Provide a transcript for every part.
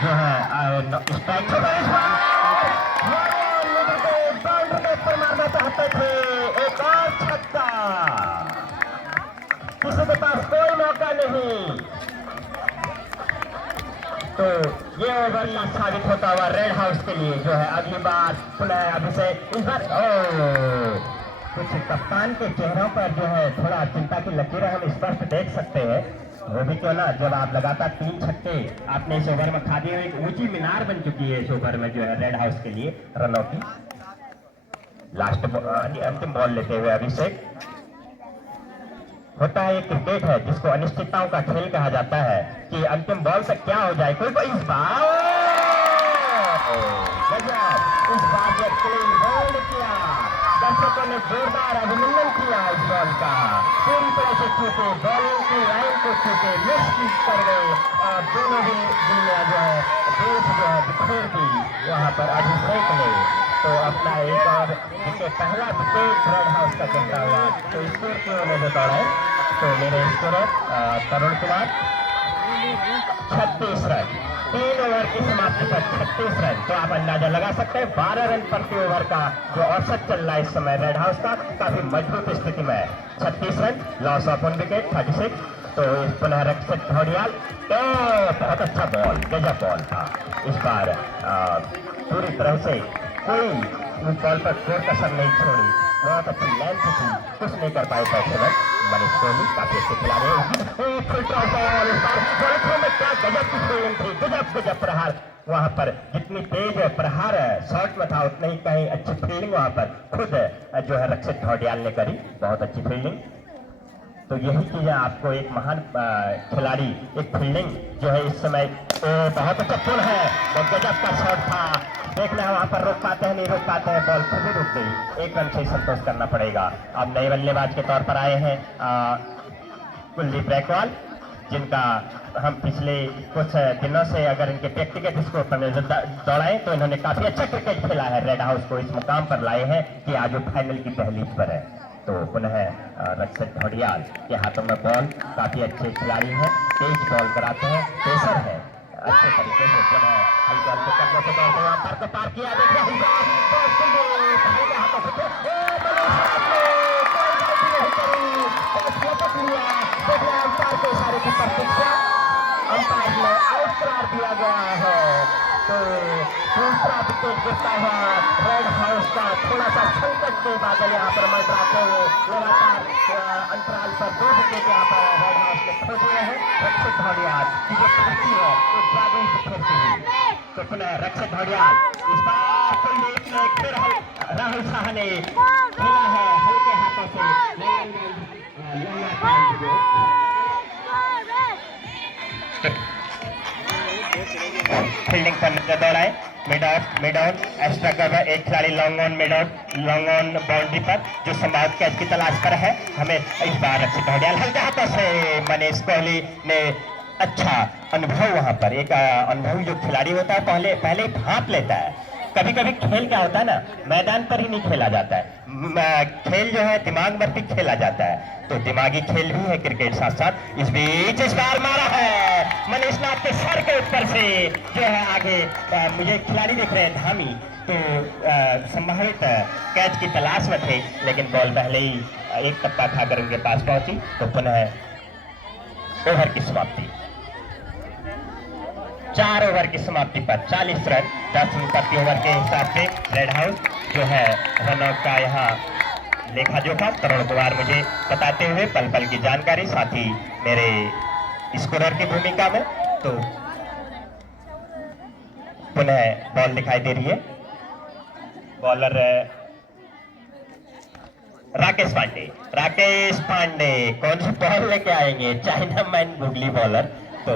जो है strike boundary पर मारना चाहते थे। एक और छक्का, किसी के पास कोई मौका नहीं। तो ये ओवर साबित होता हुआ रेड हाउस के लिए, जो है अगली बार पुनः अभिषेक इस बार कुछ कप्तान के चेहरों पर जो है थोड़ा चिंता की लकीरें हम स्पष्ट देख सकते हैं। वो भी क्यों ना, जब आप लगातार 3 छक्के आपने इस ओवर में खा दिए, एक ऊंची मीनार बन चुकी है इस ओवर में जो है रेड हाउस के लिए रनों की। लास्ट अंतिम बॉल लेते हुए अभिषेक। होता है, ये क्रिकेट है जिसको अनिश्चितताओं का खेल कहा जाता है कि अंतिम बॉल तक क्या हो जाए। कोई इस बार जब क्लीन बॉल किया, दर्शकों ने जोरदार अभिनंदन किया इस बॉल का। पूरी तरह से छूटे, बॉलिंग की लाइन को छूटे, मिस कर गए और दोनों भी दुनिया जो है देश जो है बिखेर दी वहां पर अभिषेक ने। तो अपना एक और विकेट, पहला विकेट रेड हाउस का गिरता हुआ। तो स्कोर की ओर नजर दौड़ाए तो मेरे स्कोर तरुण कुमार 36 रन, 3 ओवर की समाप्ति पर 36 रन। तो आप अंदाजा लगा सकते हैं 12 रन प्रति ओवर का जो औसत चल रहा है इस समय रेड हाउस का, काफी मजबूत स्थिति में है। 36 रन, लॉस ऑफ 1 विकेट 36। तो पुनः रक्षक ढोडियाल, तो बहुत अच्छा बॉल, गजब बॉल था इस बार। पूरी तरह से कोई बॉल पर कोई कसर नहीं छोड़ी, बहुत अच्छी लेंथ थी, कुछ नहीं कर पाए बैट्समैन मनीष कोहली, काफी अच्छे खिलाड़ी में। क्या गजब की फील्डिंग थी, गजब प्रहार वहां पर, जितनी तेज प्रहार शॉट में था उतनी ही कहीं अच्छी फील्डिंग वहां पर खुद जो है रक्षित ढोडियाल ने करी, बहुत अच्छी फील्डिंग। तो यही चीजें आपको एक महान खिलाड़ी, एक फील्डिंग जो है इस समय बहुत अच्छा पुल है, बहुत गजब का शॉट था। देखना है वहां पर रोक पाते हैं नहीं रोक पाते हैं, बॉल खुद ही रुक गई। 1 रन से संतोष करना पड़ेगा। अब नए बल्लेबाज के तौर पर आए हैं कुलदीप रैकवाल, जिनका हम पिछले कुछ दिनों से अगर इनके व्यक्तिगत स्कोर पर नजर दौड़ाएं तो इन्होंने काफी अच्छा क्रिकेट खेला है, रेड हाउस को इस मुकाम पर लाए हैं कि आज वो फाइनल की दहलीज पर है। तो पुनः रक्षक ढोडियाल के हाथों में बॉल, काफी अच्छे खिलाड़ी हैं, तेज बॉल कराते हैं, पेसर है, अच्छे तरीके से पुनः हल्के हल्के कदमों से दौड़ते हुए अंपायर को पार किया। अंपायर के इशारे की प्रतीक्षा, अंपायर ने आउट करार दिया गया है। तो दूसरा विकेट गिरता हुआ रेड हाउस का, थोड़ा सा संकट के बादल यहाँ पर मंडराते हुए लगातार अंतराल पर 2 विकेट यहाँ पर रेड हाउस ने खो दिए हैं। रक्षित ढोडियाल की जो तरक्की है वो जादू से फिरती हुई। तो पुनः रक्षित ढोडियाल, इस बार कुलदीप ने फिर राहुल शाह ने खेला है हल्के हाथों से फील्डिंग पर नजर दौड़ाए। मिड ऑन एक्स्ट्रा कवर, एक खिलाड़ी लॉन्ग ऑन बाउंड्री पर जो संभावित कैच की तलाश पर है। हमें इस बार रक्षित ढोडियाल हल्के हाथों से, मनीष कोहली ने अच्छा अनुभव, वहां पर एक अनुभवी जो खिलाड़ी होता है पहले ही भांप लेता है। कभी कभी खेल क्या होता है ना, मैदान पर ही नहीं खेला जाता है, खेल जो है दिमाग पर भी खेला जाता है। तो दिमागी खेल भी है क्रिकेट साथ साथ। इस बीच इस बार मारा है मनीष नाथ के सर के ऊपर से, जो है आगे मुझे खिलाड़ी दिख रहे हैं धामी, तो संभावित कैच की तलाश में थे, लेकिन बॉल पहले ही एक टप्पा खाकर उनके पास पहुंची। तो पुनः ओवर की समाप्ति, 4 ओवर की समाप्ति पर 40 रन, 10 रन प्रति ओवर के हिसाब से रेड हाउस जो है रनों का यहाँ लेखा जोखा तरुण कुमार मुझे बताते हुए पल पल की जानकारी, साथ ही मेरे स्कोरर की भूमिका में। तो पुनः बॉल दिखाई दे रही है, बॉलर राकेश पांडे कौन सी बॉल लेके आएंगे, चाइना मैन गुगली बॉलर। तो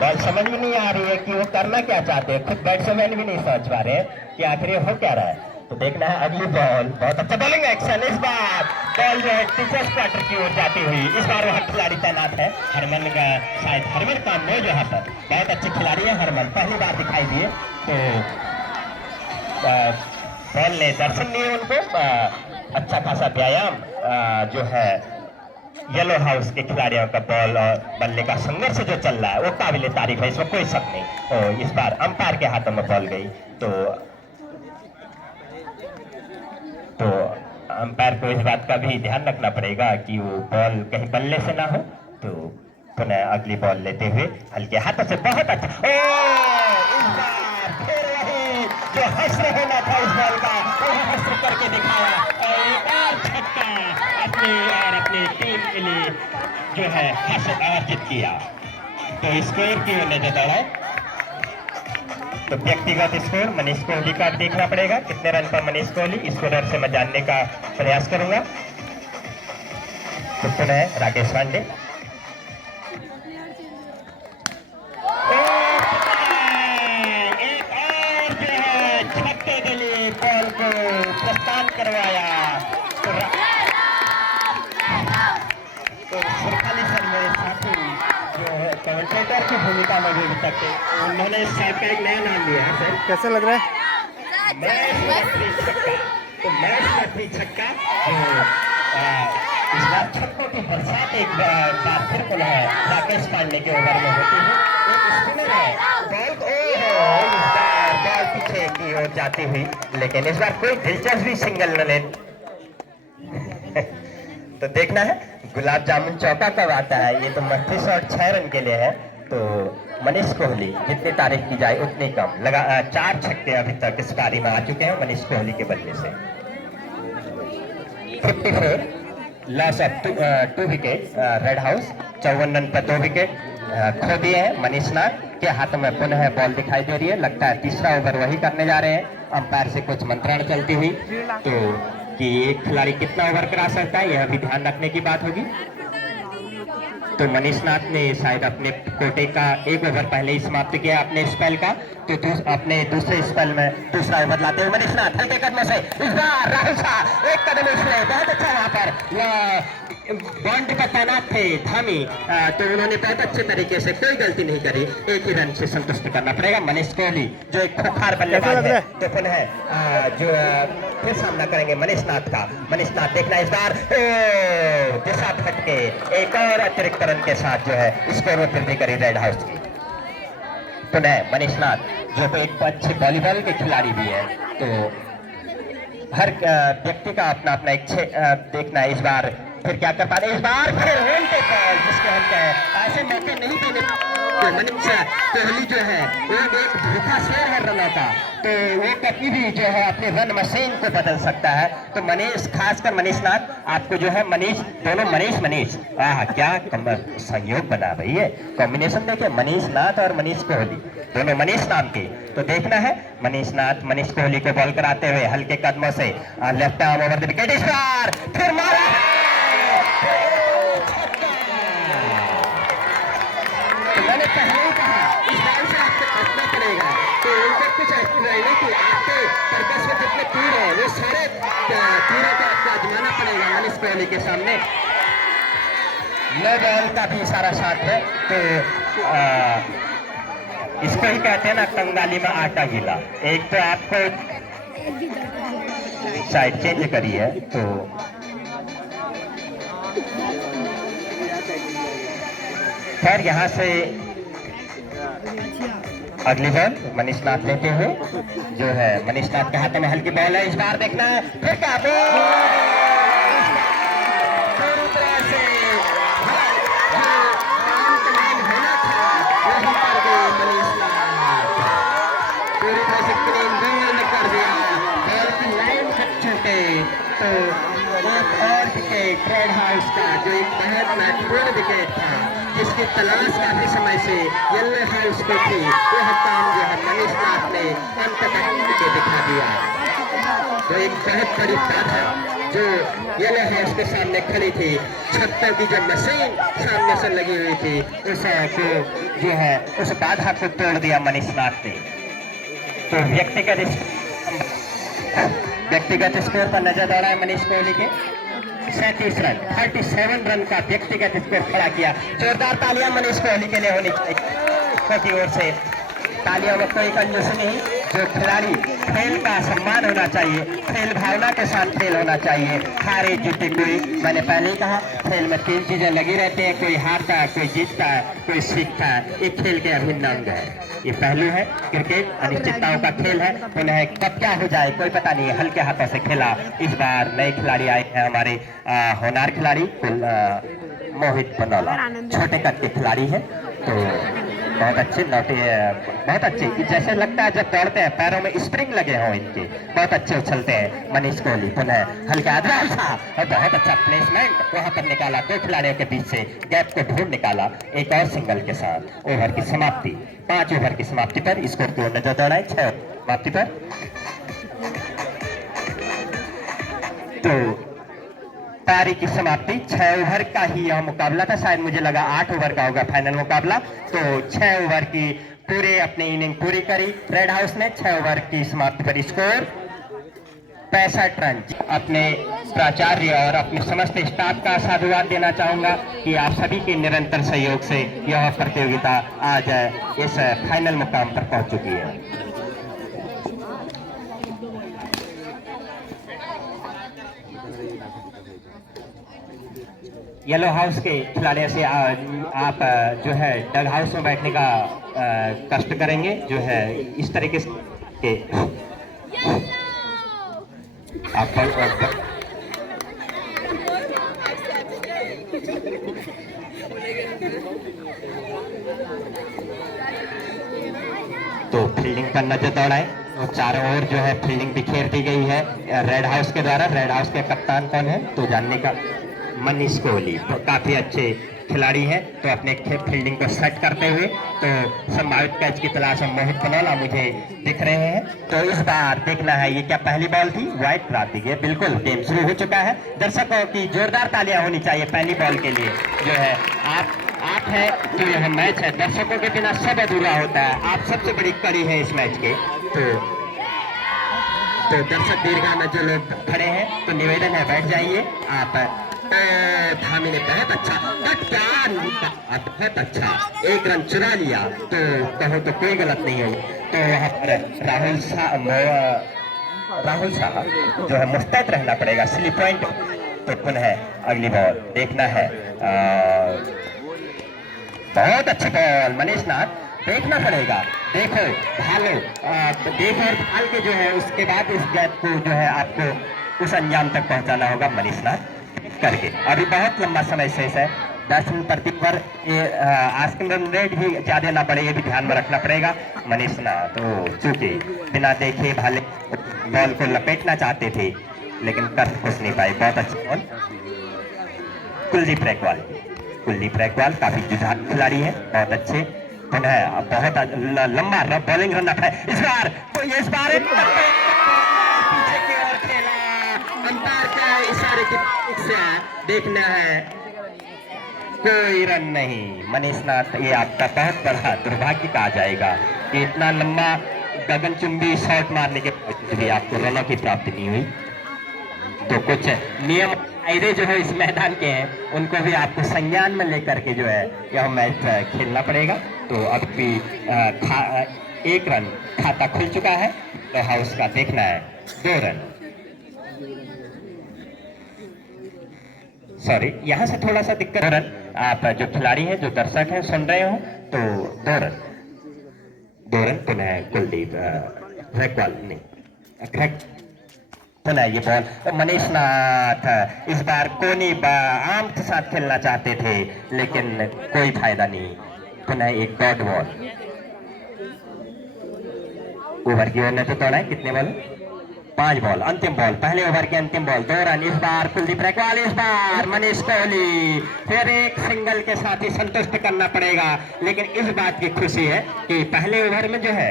बॉल समझ में नहीं आ रही है कि वो करना क्या चाहते हैं, खुद बैट्समैन भी नहीं समझ पा रहे हैं कि आखिर हो क्या रहा है। तो देखना है अगली बॉल, बहुत अच्छा बॉलिंग एक्शन, इस बार बॉल जो है टीचर्स क्वार्टर की ओर जाती हुई। इस बार वहाँ खिलाड़ी तैनात है, हरमन का शायद हरमन कामोज यहाँ पर, बहुत अच्छे खिलाड़ी है हरमन, पहली बार दिखाई दिए। तो बॉल ने दर्शन दिए उनको, अच्छा खासा व्यायाम जो है येलो हाउस के खिलाड़ियों का बॉल और बल्ले का संघर्ष जो चल रहा है वो काबिल तारीफ है, इसमें कोई शक नहीं। और इस बार अंपायर के हाथों में बॉल गई तो अंपायर को इस बात का भी ध्यान रखना पड़ेगा कि वो बॉल कहीं बल्ले से ना हो। तो पुनः अगली बॉल लेते हुए हल्के हाथों से बहुत अच्छा, इस बार फिर वही जो हश्र होना था इस बॉल का वो हश्र करके दिखाया और एक और छक्का अपनी और अपनी टीम के लिए जो है हासिल अर्जित किया। तो स्कोर की ओर नजर दौड़ाए तो व्यक्तिगत स्कोर मनीष कोहली का देखना पड़ेगा, कितने रन पर मनीष कोहली, स्कोरर से मैं जानने का प्रयास करूंगा। तो पुनः राकेश पांडे, एक और जो है छक्के के लिए बॉल को प्रस्थान करवाया। तो सरकारी सर मेरे साथी जो कमेंटेटर की भूमिका में भी सकते, उन्होंने साहब का एक नया नाम लिया है सर। कैसे लग रहा है? तो मैच में छक्का इस बार छक्कों की बरसात एक बार फिर पुनः राकेश पांडे के ओवर में होती है। एक स्पिनर है, बॉल पीछे की ओर जाती हुई, लेकिन इस बार कोई दिलचस्पी सिंगल न ले। तो देखना है गुलाब जामुन चौका कब आता है। ये तो 38 और 6 रन के लिए है। तो मनीष कोहली जितनी तारीफ की जाए उतनी कम, लगा 4 छक्के अभी तक इस पारी में आ चुके हैं मनीष कोहली के बल्ले से। 54 loss of 2 wicket, red house 54 run पर 2 विकेट खो दिए हैं। मनीष नाथ के हाथों में पुनः बॉल दिखाई दे रही है, लगता है तीसरा ओवर वही करने जा रहे हैं। अंपायर से कुछ मंत्रणा चलती हुई, तो कि एक खिलाड़ी कितना ओवर करा सकता है यह भी ध्यान रखने की बात होगी। तो मनीष नाथ ने शायद अपने कोटे का 1 ओवर पहले ही समाप्त किया अपने स्पेल का, तो अपने दूसरे स्पेल में दूसरा ओवर लाते हुए मनीष नाथ हल्के कदमों से इस बार राहुल शाह एक कदम उसने बहुत अच्छा वहां पर बॉन्ड का तैनात थे धामी, तो उन्होंने बहुत अच्छे तरीके से कोई गलती नहीं करी, एक ही रन से संतुष्ट करना पड़ेगा। मनीष कोहली जो एक खुखार बल्लेबाज है, तो पुनः जो फिर सामना करेंगे मनीष नाथ का। मनीष नाथ देखना इस बार दिशा भटके एक और अतिरिक्त रन के साथ जो है स्कोर में वृद्धि करी रेड हाउस की। पुनः मनीष नाथ जो एक अच्छे वॉलीबॉल के खिलाड़ी भी है, तो हर व्यक्ति का अपना अपना इच्छा देखना है। इस बार फिर क्या कर पा रहे, इस बार फिर होल्टे बॉल जिसको हम कहें ऐसे मौके नहीं देने। तो मनीष कोहली जो है वो एक भूखा शेर है रनों का, तो वो कभी भी जो है अपने रन मशीन को बदल सकता है। तो मनीष, खासकर मनीष नाथ, आपको जो है मनीष दोनों मनीष क्या संयोग बना भाई है, कॉम्बिनेशन देखिए मनीष नाथ और मनीष कोहली दोनों मनीष नाम के। तो देखना है मनीष नाथ मनीष कोहली को बॉल कराते हुए हल्के कदमों से left arm over the wicket, इस बार फिर मारा मैंने पहले ही कहा इस बॉल से आपको बचना पड़ेगा। तो उनको कुछ नहीं कि आपके पर्पस में जितने तीर है वो सारे तीरों को आपको आजमाना पड़ेगा मनीष कोहली के सामने। नो बॉल का भी सारा शॉट है, तो इसको ही कहते हैं ना कंगाली में आटा गीला। एक तो आपको साइड चेंज करी है, तो खैर यहाँ से अगली बॉल मनीष नाथ लेते हुए जो है मनीष नाथ के हाथ में हल्की बॉल है। इस बार देखना है फिर क्या पूरी तरह से मनीष नाथ पूरी तरह से क्लीन बॉल कर दिया, बॉल की लाइन तक छूटे। तो एक और विकेट रेड हाउस का जो एक बहुत महत्वपूर्ण विकेट था जिसकी तलाश काफी समय से येलो हाउस को थी, वह काम जो है मनीष नाथ ने अंत तक करके दिखा दिया। तो एक बहुत बड़ी बाधा जो येलो हाउस के सामने खड़ी थी, 76 की जो मशीन सामने से लगी हुई थी, उसको जो है उस बाधा को तोड़ दिया मनीष नाथ ने। तो व्यक्तिगत स्कोर पर नजर दौड़ा है मनीष कोहली के 37 रन 37 रन का व्यक्तिगत स्कोर खड़ा किया। जोरदार तालियां मनीष कोहली के लिए होनी चाहिए की ओर से, तालियों में कोई कंजूसी नहीं। जो खिलाड़ी खेल का सम्मान होना चाहिए, खेल भावना के साथ खेल होना चाहिए। हारे जीते कोई, मैंने पहले ही कहा खेल में 3 चीजें लगी रहती हैं, कोई हारता है, कोई जीतता है, कोई सीखता है। एक खेल के अभिन्न अंग है। ये पहलू है क्रिकेट, अनिश्चितताओं का खेल है। उन्हें कब क्या हो जाए कोई पता नहीं। हल्के हाथों से खेला। इस बार नए खिलाड़ी आए हैं हमारे होनार खिलाड़ी मोहित बनौला, छोटे कद के खिलाड़ी है। तो बहुत अच्छे लौटे, बहुत अच्छे, जैसे लगता है जब दौड़ते हैं पैरों में स्प्रिंग लगे हों इनके। बहुत अच्छे उछलते हैं मनीष कोहली। पुनः हल्का और बहुत अच्छा प्लेसमेंट वहां पर निकाला। 2 खिलाड़ियों के बीच से गैप को ढूंढ निकाला। एक और सिंगल के साथ ओवर की समाप्ति। 5 ओवर की समाप्ति पर स्कोर को नजर दौड़ाए 6 समाप्ति पर। तो पारी की समाप्ति 6 ओवर का ही यह मुकाबला था। शायद मुझे लगा 8 ओवर का होगा फाइनल मुकाबला। तो 6 ओवर की पूरे अपनी इनिंग पूरी करी रेड हाउस ने। 6 ओवर की समाप्ति पर स्कोर 65 रन। अपने प्राचार्य और अपने समस्त स्टाफ का साधुवाद देना चाहूंगा कि आप सभी के निरंतर सहयोग से यह प्रतियोगिता आज इस फाइनल मुकाम पर पहुंच चुकी है। येलो हाउस के खिलाड़ियों से आप जो है डग हाउस में बैठने का कष्ट करेंगे। जो है इस तरीके के आप तो फील्डिंग पर नजर दौड़ाए। तो चारों ओर जो है फील्डिंग बिखेर दी गई है रेड हाउस के द्वारा। रेड हाउस के कप्तान कौन है तो जानने का, मनीष कोहली। तो काफी अच्छे खिलाड़ी हैं। तो अपने फील्डिंग को सेट करते हुए तो संभावित कैच की तलाश में मोहित बनौला मुझे दिख रहे हैं। तो इस बार देखना है ये क्या पहली बॉल थी, वाइड क्रांति के। बिल्कुल गेम शुरू हो चुका है। दर्शकों की जोरदार तालियां होनी चाहिए पहली बॉल के लिए। जो है आप है तो यह मैच है। दर्शकों के बिना सब अधूरा होता है। आप सबसे बड़ी कड़ी है इस मैच के। तो दर्शक दीर्घा में जो लोग खड़े हैं तो निवेदन है बैठ जाइए आप। धामी ने बहुत अच्छा बहुत अच्छा 1 रन चुरा लिया। तो कहो तो कोई गलत नहीं है। तो वहाँ पर राहुल साहब जो है मुस्तैद रहना पड़ेगा स्लिप पॉइंट। तो पुनः अगली बॉल देखना है। बहुत अच्छी बॉल मनीष नाथ, देखना पड़ेगा। देखो भालो देखो और भाल के जो है उसके बाद इस गैप को जो है आपको उस अंजाम तक पहुंचाना होगा मनीष नाथ करके। अभी बहुत लंबा समय शेष है। 10 रन प्रति ओवर। आस्किंग रन रेट भी ज्यादा ना पड़े, ये भी ध्यान में रखना पड़ेगा मनीष नाथ। तो चूंकि बिना देखे भाले बॉल को लपेटना चाहते थे लेकिन कर कुछ नहीं पाए। बहुत अच्छी बॉल कुलदीप रैकवाल काफी जुझारू खिलाड़ी है। बहुत अच्छे बहुत लंबा बॉलिंग रन है इस बार। तो इस बार पीछे की ओर खेला। अंपायर का इशारे की से देखना है, कोई रन नहीं। मनीष नाथ, ये आपका बहुत बड़ा दुर्भाग्य कहा जाएगा कि इतना लंबा गगनचुंबी शॉट मारने के बाद भी आपको रनों की प्राप्ति नहीं हुई। तो कुछ नियम कायदे जो है इस मैदान के हैं उनको भी आपको संज्ञान में लेकर के जो है यह मैच खेलना पड़ेगा। तो अब भी 1 रन खाता खुल चुका है तो हाउस का देखना है 2 रन। सॉरी, यहाँ से थोड़ा सा दिक्कत। 2 रन आप जो खिलाड़ी हैं जो दर्शक हैं सुन रहे हो तो 2 रन पुनः कुलदीप रैकवाल नहीं पुनः ये बॉल मनीष नाथ इस बार कोनी आम के साथ खेलना चाहते थे लेकिन कोई फायदा नहीं। पुनः एक डॉट बॉल। ओवर की ओर ने तो दौड़ा कितने बॉल 5 बॉल। अंतिम बॉल, पहले ओवर की अंतिम बॉल 2 रन। इस बार कुलदीप रैकवाल, इस बार मनीष कोहली। फिर एक सिंगल के साथ ही संतुष्ट करना पड़ेगा। लेकिन इस बात की खुशी है कि पहले ओवर में जो है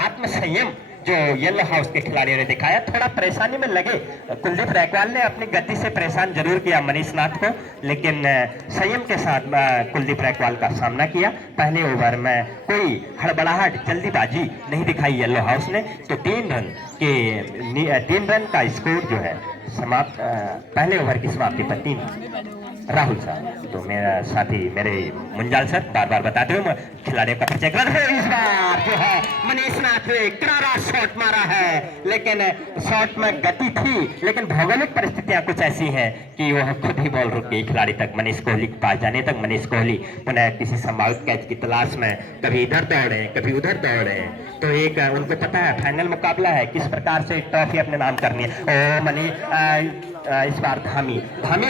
आत्मसंयम जो येलो हाउस के खिलाड़ियों ने दिखाया। थोड़ा परेशानी में लगे, कुलदीप रैकवाल ने अपनी गति से परेशान जरूर किया मनीष नाथ को, लेकिन संयम के साथ कुलदीप रैकवाल का सामना किया। पहले ओवर में कोई हड़बड़ाहट जल्दीबाजी नहीं दिखाई येलो हाउस ने। तो 3 रन का स्कोर जो है समाप्त, पहले ओवर की समाप्ति पर 3 राहुल साहब। तो मेरा साथी मेरे मुंजाल सर बार बार बताते हुए खिलाड़ियों का परिचय कर रहे हैं। इस बार जो है मनीष नाथ ने करारा शॉट मारा है, लेकिन शॉट में गति थी, लेकिन भौगोलिक परिस्थितियां कुछ ऐसी हैं कि वह खुद ही बॉल रुक गई खिलाड़ी तक। मनीष कोहली के पास जाने तक मनीष कोहली पुनः किसी संभावित कैच की तलाश में कभी इधर दौड़े कभी उधर दौड़े। तो एक उनको पता है फाइनल मुकाबला है, किस प्रकार से ट्रॉफी अपने नाम करनी है। ओ मनीष इस बार धामी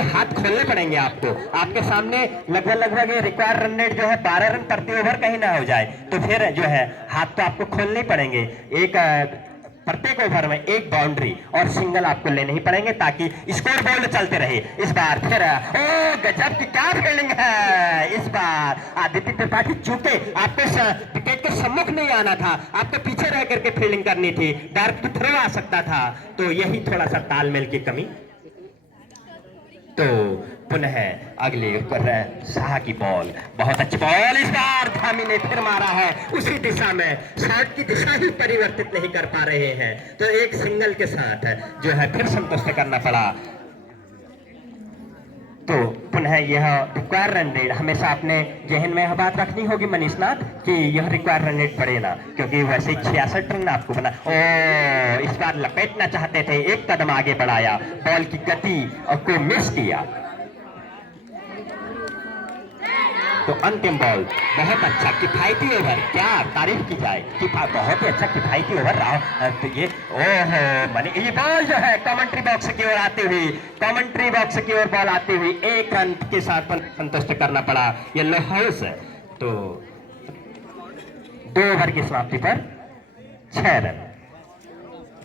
हाथ खोलने पड़ेंगे आपको। आपके सामने लगभग रिक्वायर्ड रन रेट जो है 12 रन प्रति ओवर कहीं ना हो जाए, तो फिर जो है हाथ तो आपको खोलने पड़ेंगे। एक प्रत्येक ओवर में एक बाउंड्री और सिंगल आपको लेने ही पड़ेंगे ताकि स्कोर बोर्ड चलते रहे। इस बार फिर ओ गजब की क्या फील्डिंग है। इस बार आदित्य त्रिपाठी चूके आपको विकेट के सम्मुख नहीं आना था, आपको पीछे रह करके फील्डिंग करनी थी, डायरेक्ट थ्रो आ सकता था। तो यही थोड़ा सा तालमेल की कमी। तो पुनः अगले ऊपर शाह की बॉल, बहुत अच्छी बॉल। इस बार धामी ने फिर मारा है उसी दिशा में, शॉट की दिशा ही परिवर्तित नहीं कर पा रहे हैं। तो एक सिंगल के साथ जो है फिर संतुष्ट करना पड़ा। तो पुनः यह रिक्वायर रन रेट हमेशा अपने जहन में यह बात रखनी होगी मनीष नाथ कि यह रिक्वायर रन रेट बढ़े ना, क्योंकि वैसे 66 रन आपको बना। ओ इस बार लपेटना चाहते थे, एक कदम आगे बढ़ाया, बॉल की गति को मिस किया। तो अंतिम बॉल बहुत अच्छा किफायती ओवर, क्या तारीफ की जाए, बहुत ही अच्छा किफायती ओवर रहा। तो ये ओहो मनी ये बॉल जो है कमेंट्री बॉक्स की ओर आती हुई, कमेंट्री बॉक्स की ओर बॉल आती हुई एक रन के साथ संतुष्ट करना पड़ा येलो हाउस। तो 2 ओवर की समाप्ति पर 6 रन,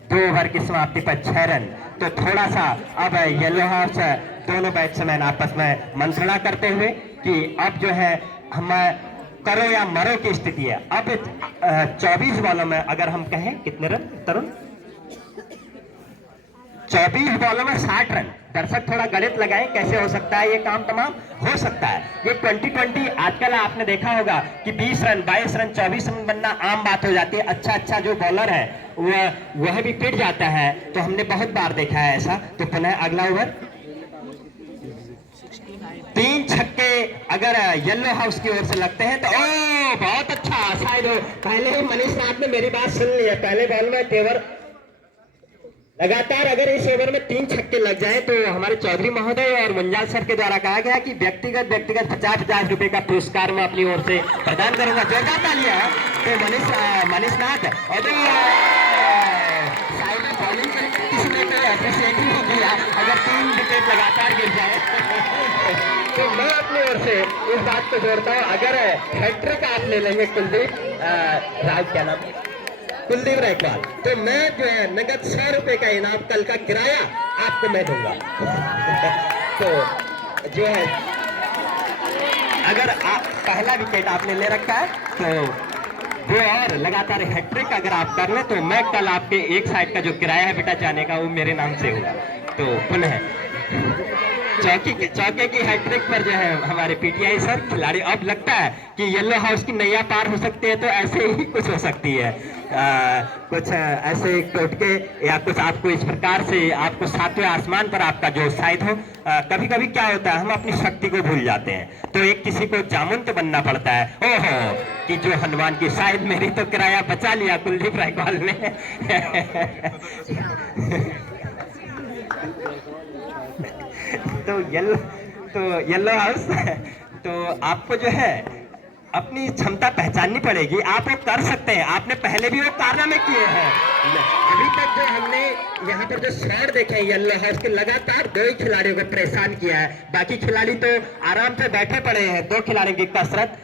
2 ओवर की समाप्ति पर 6 रन। तो थोड़ा सा अब येलो हाउस दोनों बैट्समैन आपस में मंत्रणा करते हुए कि अब जो है हम करो या मरो की स्थिति है। अब 24 बॉलों में अगर हम कहें कितने रन तरुण, 24 बॉलों में 60 रन। दर्शक थोड़ा गणित लगाएं, कैसे हो सकता है ये काम, तमाम हो सकता है। ये 2020 आजकल आपने देखा होगा कि 20 रन 22 रन 24 रन बनना आम बात हो जाती है। अच्छा जो बॉलर है वह भी पिट जाता है, तो हमने बहुत बार देखा है ऐसा। तो पुनः अगला ओवर 3 छक्के अगर येलो हाउस की ओर से लगते हैं तो ओ बहुत अच्छा, शायद पहले ही मनीष नाथ ने मेरी बात सुन ली है। पहले बॉल में तेवर लगातार अगर इस ओवर में 3 छक्के लग जाए तो हमारे चौधरी महोदय और मुंजाल सर के द्वारा कहा गया कि व्यक्तिगत 50-50 रुपए का पुरस्कार मैं अपनी ओर से प्रदान करूंगा। जोरदार तालियां है तो मनीष नाथ और शायद बॉलिंग किसी ने तो अप्रिशिएट नहीं किया अगर 3 विकेट लगातार गिर जाए। तो मैं अपनी ओर से इस बात को जोड़ता हूँ, अगर हैट्रिक आप ले लेंगे कुलदीप क्या नाम कुलदीप रायकवाल, तो मैं जो है नगद 100 रुपए का इनाम कल का किराया आपको मैं दूंगा। तो जो है अगर पहला विकेट आपने ले रखा है तो वो और लगातार हैट्रिक अगर आप कर लें तो मैं कल आपके एक साइड का जो किराया है बेटा जाने का वो मेरे नाम से होगा। तो पुनः चौके की हैट्रिक पर जो है हमारे पीटीआई सर खिलाड़ी, अब लगता है कि येलो हाउस की नैया पार हो सकती है। तो ऐसे ही कुछ हो सकती है, कुछ ऐसे टोटके या कुछ आपको इस प्रकार से आपको 7वें आसमान पर आपका जो शायद हो। कभी कभी क्या होता है हम अपनी शक्ति को भूल जाते हैं, तो एक किसी को जामुन तो बनना पड़ता है। ओहो कि जो हनुमान की, शायद मेरी तो किराया बचा लिया कुलदीप रायकवाल ने। तो येलो हाउस तो आपको जो है अपनी क्षमता पहचाननी पड़ेगी, आप वो कर सकते हैं, आपने पहले भी वो कारनामे किए हैं। अभी तक जो हमने यहाँ पर जो शॉट देखे हैं येलो हाउस के, लगातार 2 ही खिलाड़ियों को परेशान किया है, बाकी खिलाड़ी तो आराम से बैठे पड़े हैं। 2 खिलाड़ियों की कसरत,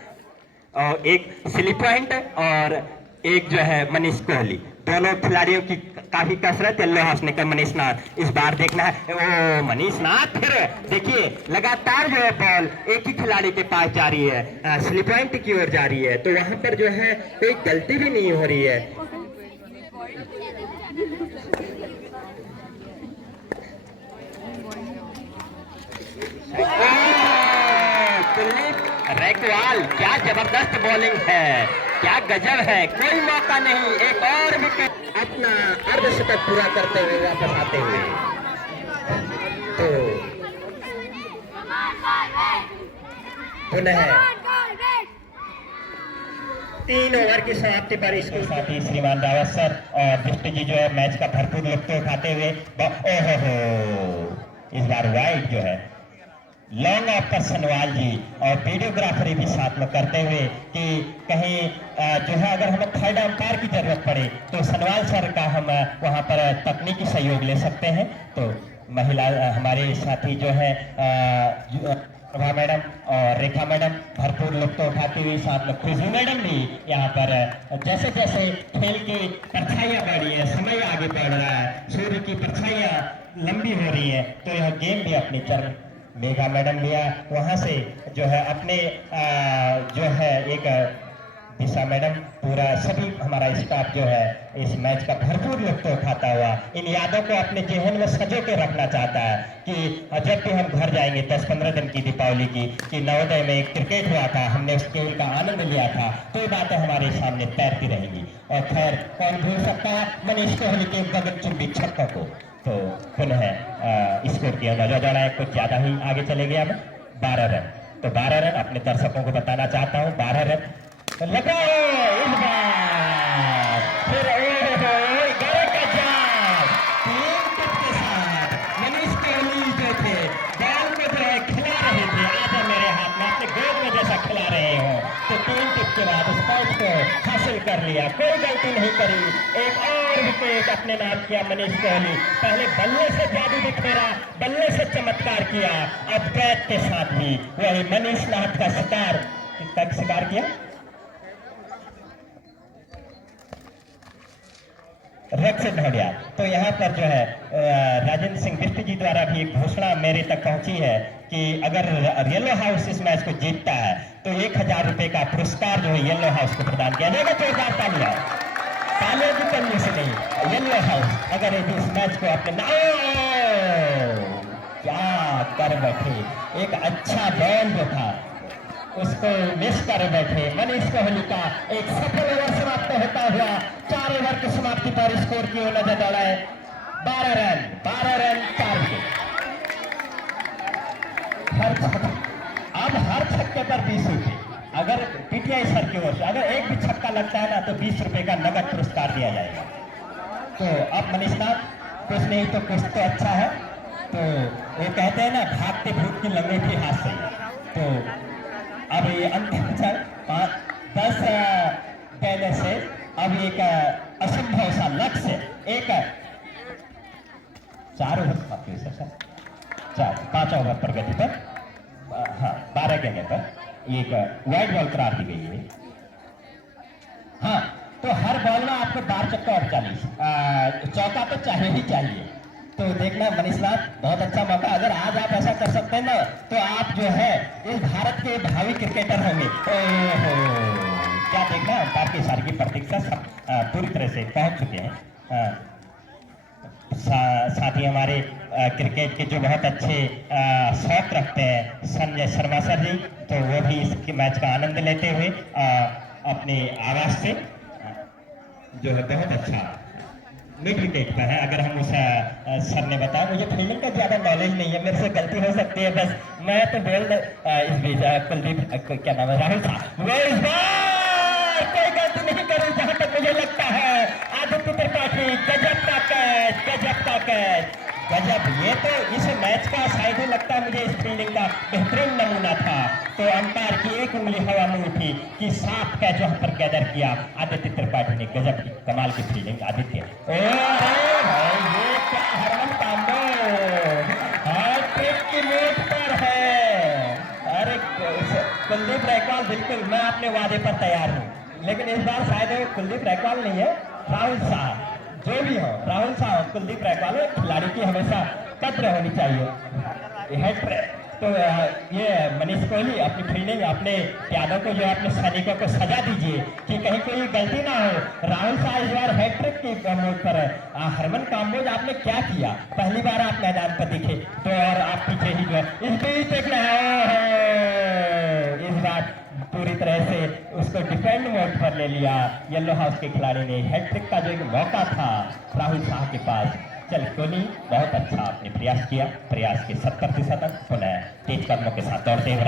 और एक स्लिप पॉइंट और एक जो है मनीष कोहली, दोनों खिलाड़ियों की काफी कसरत येलो हाउस ने कर। मनीष नाथ इस बार देखना है, ओ मनीष नाथ फिर देखिए लगातार जो है बॉल एक ही खिलाड़ी के पास जा रही है, स्लिप पॉइंट की ओर जा रही है। तो वहां पर जो है कोई गलती भी नहीं हो रही है। रैकवाल क्या जबरदस्त बॉलिंग है, क्या गजब है, कोई मौका नहीं, एक और विकेट अपना अर्धशतक पूरा करते हुए वापस आते हुए। तो पुनः 3 ओवर की समाप्ति पर इसके साथ ही श्रीमान रावत सर और बिष्ट जी जो है मैच का भरपूर लुत्फ उठाते हुए इस बार वाइड जो है लॉन्ग ऑफ पर सनवाल जी और वीडियोग्राफरी भी साथ में करते हुए कि कहीं जो है अगर हमें थर्ड अंपायर की जरूरत पड़े तो सनवाल सर का हम वहां पर तकनीकी सहयोग ले सकते हैं। तो महिला हमारे साथी जो है प्रभा मैडम और रेखा मैडम भरपूर लुत्फ उठाती हुई, साथ में खुशबू मैडम भी यहाँ पर जैसे जैसे खेल की परछाइयाँ बढ़ रही है, समय आगे बढ़ रहा है, सूर्य की परछाइयाँ लंबी हो रही है, तो यह गेम भी अपनी चरण मेघा मैडम भी वहाँ से जो है अपने जो है एक दिशा मैडम पूरा सभी हमारा स्टाफ जो है इस मैच का भरपूर लुत्फ उठाता हुआ इन यादों को अपने जेहन में सजो के रखना चाहता है कि जब भी हम घर जाएंगे 10-15 दिन की दीपावली की कि नवोदय में एक क्रिकेट हुआ था, हमने उस खेल का आनंद लिया था, तो ये बातें हमारे सामने तैरती रहेंगी। और खैर कौन भूल सकता है मनीष कोहली के गगनचुंबी छक्कों को। तो पुनः स्कोर किया नजर दौड़ा है, कुछ ज्यादा ही आगे चले गया अब 12 रन। तो 12 रन अपने दर्शकों को बताना चाहता हूँ, 12 रन लगाओ इस बार फिर के साथ मनीष कोहली जो थे बॉल को जो है खिला रहे थे, आज मेरे हाथ में अपने गोद में जैसा खिला रहे हो, तो 3 टिप के बाद उस पॉइंट को हासिल कर लिया, कोई गलती नहीं करी, एक और विकेट अपने नाम किया मनीष कोहली। पहले बल्ले से जादू दिखेरा, बल्ले से चमत्कार किया, अब बैट के साथ भी वही मनीष नाथ का शिकार किया। रक्षित ढोडिया। तो यहाँ पर जो है राजेंद्र सिंह बिष्ट जी द्वारा भी एक घोषणा मेरे तक पहुंची है कि अगर येलो हाउस इस मैच को जीतता है तो 1000 रुपए का पुरस्कार जो है येलो हाउस को प्रदान किया जाएगा। जोरदार तालियां, तालियां भी करने से नहीं, येलो हाउस अगर इस मैच को अपने क्या कर बैठे, एक अच्छा बॉल जो था उसको मिस कर बैठे। मनीष कोहली का एक सफल ओवर समाप्त होता हुआ 4 ओवर की समाप्ति पर स्कोर की ओर नजर दौड़ा है 12 रन 4 विकेट। अब हर छक्के पर 20 रुपए, अगर पीटीआई सर की ओर से अगर एक भी छक्का लगता है ना तो 20 रुपए का नगद पुरस्कार दिया जाएगा। तो अब मनीष नाथ कुछ नहीं तो कुछ तो अच्छा है। तो वो कहते हैं ना भागते भूत की लंगोटी हाथ से। तो अब ये अंतिम 10 कहने से अब एक असंभव सा लक्ष्य, एक 4 ओवर समाप्ति सर 5 ओवर प्रगति पर, हाँ 12 गेंदों पर एक वाइड बॉल करार दी गई है। हाँ तो हर बॉल में आपको 12 चक्का और 40 चौका तो चाहिए ही चाहिए। तो देखना मनीष नाथ बहुत अच्छा मौका, अगर आज आप ऐसा कर सकते हैं ना तो आप जो है इस भारत के भावी क्रिकेटर होंगे। क्या देखना अंपायर की इशारे की प्रतीक्षा सब पूरी तरह से पहुंच चुके हैं। साथ ही हमारे क्रिकेट के जो बहुत अच्छे शौक रखते हैं संजय शर्मा सर जी, तो वो भी इस मैच का आनंद लेते हुए अपने आवाज से जो है बहुत अच्छा मिड विकेट पर है। अगर हम उस सर ने बताया, मुझे फील्डिंग का ज्यादा नॉलेज नहीं है, मेरे से गलती हो सकती है, बस मैं तो बोल इस बीच कुलदीप क्या नाम है राहुल साहब, वो इस बार कोई गलती नहीं करी जहां तक मुझे लगता है। आदित्य त्रिपाठी गजब का कैच, गजब का कैच, गजब। ये तो इस मैच का शायद ही लगता है मुझे इस फील्डिंग का बेहतरीन नमूना था। तो अंपायर की एक उंगली हवा में उठी कि साफ कैच वहां पर गैदर किया आदित्य त्रिपाठी ने, गजब की कमाल की फील्डिंग आदित्य। ये क्या हरमन पांडे हैट्रिक की नोट पर है। अरे कुलदीप रैकवाल, बिल्कुल मैं अपने वादे पर तैयार हूँ, लेकिन इस बार शायद वो कुलदीप रैकवाल नहीं है, राहुल साहब, जो भी हो राहुल साहब, कुलदीप रैकवाल, खिलाड़ी की हमेशा कद्र होनी चाहिए। तो ये मनीष कोहली अपनी फील्डिंग, अपने यादों को जो है अपने सैनिकों को सजा दीजिए कि कहीं कोई गलती ना हो। राहुल साहब इस बार हैट्रिक की मोड पर है। हरमन काम्बोज आपने क्या किया, पहली बार आप मैदान पर दिखे तो, और आप पीछे ही जो है इस बीच देख रहे हैं, इस बार पूरी तरह से उसको डिफेंड मोड पर ले लिया येलो हाउस के खिलाड़ी ने। हैट्रिक का जो एक मौका था राहुल साहब के पास, चल कोहली बहुत अच्छा आपने प्रयास किया, प्रयास के 70%। पुनः तेज कदमों के साथ दौड़ते हुए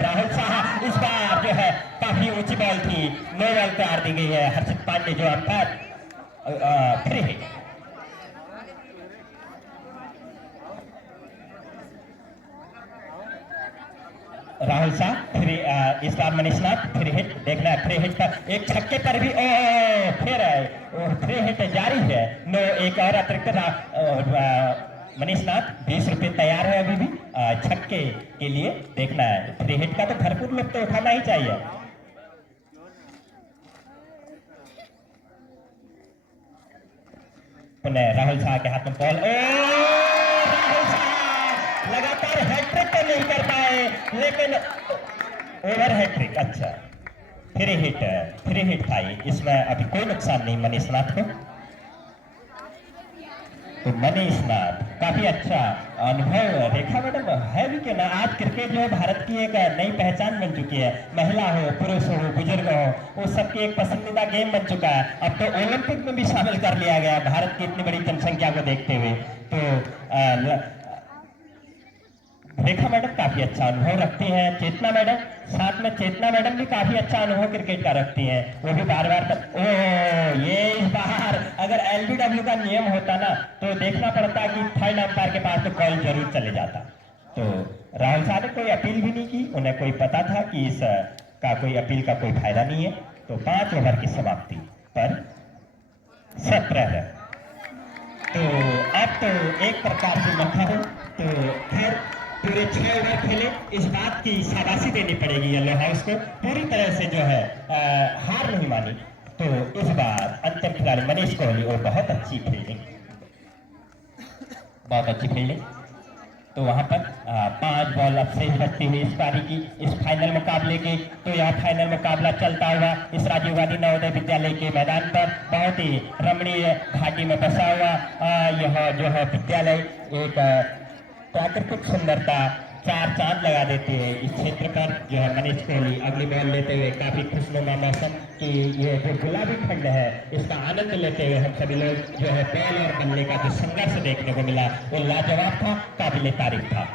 राहुल शाह, इस बार जो है काफी ऊंची बॉल थी, नो बॉल तैयार दी गई है। हर्षित पांडे जो umpire free hit. Rahul Shah free, इस बार मनीषनाथ फ्री हिट। देखना है फ्री हिट पर एक छक्के पर भी फिर फ्री हिट जारी है। नो, एक और अतिरिक्त मनीषनाथ 20 रुपये तैयार है अभी भी छक्के के लिए। देखना है फ्री हिट का तो भरपूर लुत्फ तो उठाना ही चाहिए। पुनः राहुल शाह के हाथ में बॉल, राहुल शाह लगातार हैट्रिक तो नहीं कर पाए, लेकिन ओवर हैट्रिक। अच्छा, फ्री हिट था, इसमें अभी कोई नुकसान नहीं मनीषनाथ को। तो मनीषनाथ काफी अच्छा अनुभव। रेखा मैडम है भी क्यों ना, आज क्रिकेट जो है भारत की एक नई पहचान बन चुकी है। महिला हो, पुरुष हो, बुजुर्ग हो, वो सबकी एक पसंदीदा गेम बन चुका है। अब तो ओलंपिक में भी शामिल कर लिया गया भारत की इतनी बड़ी जनसंख्या को देखते हुए। तो रेखा मैडम काफी अच्छा अनुभव रखती हैं। चेतना मैडम, साथ में चेतना मैडम भी काफी अच्छा अनुभव क्रिकेट का रखती हैं। वो भी बार बार ये इस बार अगर एलबीडब्ल्यू का नियम होता ना तो देखना पड़ता कि थर्ड अंपायर के पास तो कॉल जरूर चले जाता। तो राहुल शाह ने कोई अपील भी नहीं की, उन्हें कोई पता था कि इस का कोई अपील का कोई फायदा नहीं है। तो 5 ओवर की समाप्ति पर 17 रन। तो अब तो एक प्रकार से मथा हो तो खैर पूरे 6 ओवर खेले, इस बात की शाबाशी देनी पड़ेगी येलो हाउस को। पूरी तरह से जो है हार नहीं मानी। तो इस बार अंतिम खिलाड़ी मनीष कोहली, और बहुत अच्छी फील्डिंग, बहुत अच्छी फील्डिंग। तो वहां पर 5 बॉल अब से बचती हुई इस पारी की, इस फाइनल मुकाबले के। तो यह फाइनल मुकाबला चलता हुआ इस राजीव गांधी नवोदय विद्यालय के मैदान पर, बहुत ही रमणीय घाटी में बसा हुआ यह जो है विद्यालय एक प्राकृतिक सुंदरता, 4 चांद लगा देते हैं इस क्षेत्र पर। जो है मनीष कोहली अगली बॉल लेते हुए काफी खुशनुमा मौसम की ये जो गुलाबी खंड है इसका आनंद लेते हुए हम सभी लोग जो है बॉल और बल्ले का जो संघर्ष देखने को मिला वो लाजवाब था, काबिले तारीफ था।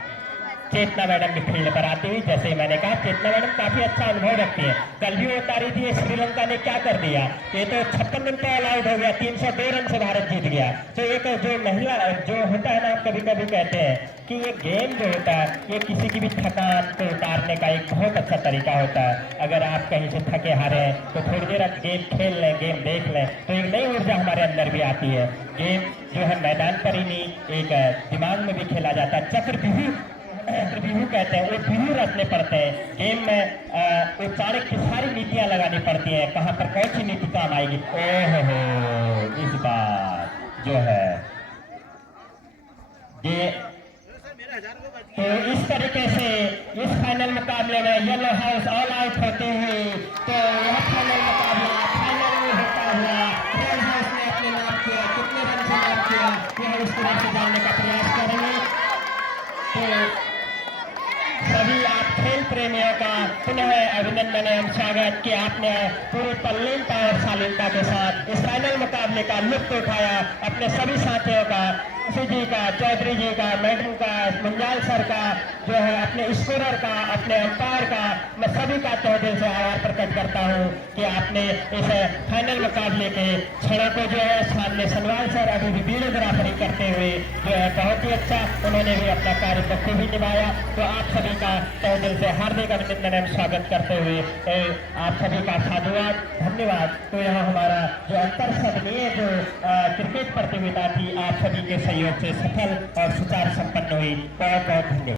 चेतना मैडम भी फील्ड पर आती हुई, जैसे मैंने कहा चेतना मैडम काफी अच्छा अनुभव रखती है। कल भी वो उतारी थी, श्रीलंका ने क्या कर दिया, ये तो 56 रन पर ऑल आउट हो गया, 302 रन से भारत जीत गया। तो एक जो महिला जो होता है ना, कभी कभी कहते हैं कि ये गेम जो होता है ये किसी की भी थकान को उतारने का एक बहुत अच्छा तरीका होता है। अगर आप कहीं से थके हारे हैं तो थोड़ी देर आप गेम खेल लें, गेम देख लें, तो एक नई ऊर्जा हमारे अंदर भी आती है। गेम जो है मैदान पर ही नहीं, एक दिमाग में भी खेला जाता है। चक्रव्यूह कहते हैं, वो बिहू रचने पड़ते हैं गेम में। वो चाणक्य की सारी नीतियां लगानी पड़ती हैं, कहाँ पर कौन सी नीति काम आएगी। ओहो, इस बार जो है ये तो इस तरीके से इस फाइनल मुकाबले में येलो हाउस ऑल आउट होते हुए, तो यह फाइनल मुकाबला फाइनल में होता हुआ रेड हाउस ने अपने नाम किया। कितने रन से नाम किया यह इस तरह से जानने का प्रयास करेंगे। तो सभी आप खेल प्रेमियों का पुनः अभिनंदन एवं स्वागत कि आपने पूरी तल्लीनता और शालीनता के साथ इस फाइनल मुकाबले का लुत्फ उठाया। अपने सभी साथियों का, जी का, चौधरी जी का, मैडम का, मुंजाल सर का, जो है अपने स्कोरर का, अपने अंपायर का, मैं सभी का तहे दिल से आभार प्रकट करता हूं कि आपने इस फाइनल मुकाबले के क्षणों को जो है सामने सनवाल सर अभी भी वीडियोग्राफरी करते हुए जो है बहुत ही अच्छा उन्होंने भी अपना कार्य बखूबी निभाया। तो आप सभी का तहे दिल से हार्दिक अभिनंदन एवं स्वागत करते हुए आप सभी का साधुवाद, धन्यवाद। तो यहाँ हमारा जो अंतर सदनीय जो क्रिकेट प्रतियोगिता थी आप सभी के सहयोग से सफल और सुचारू संपन्न हुई। बहुत बहुत धन्यवाद।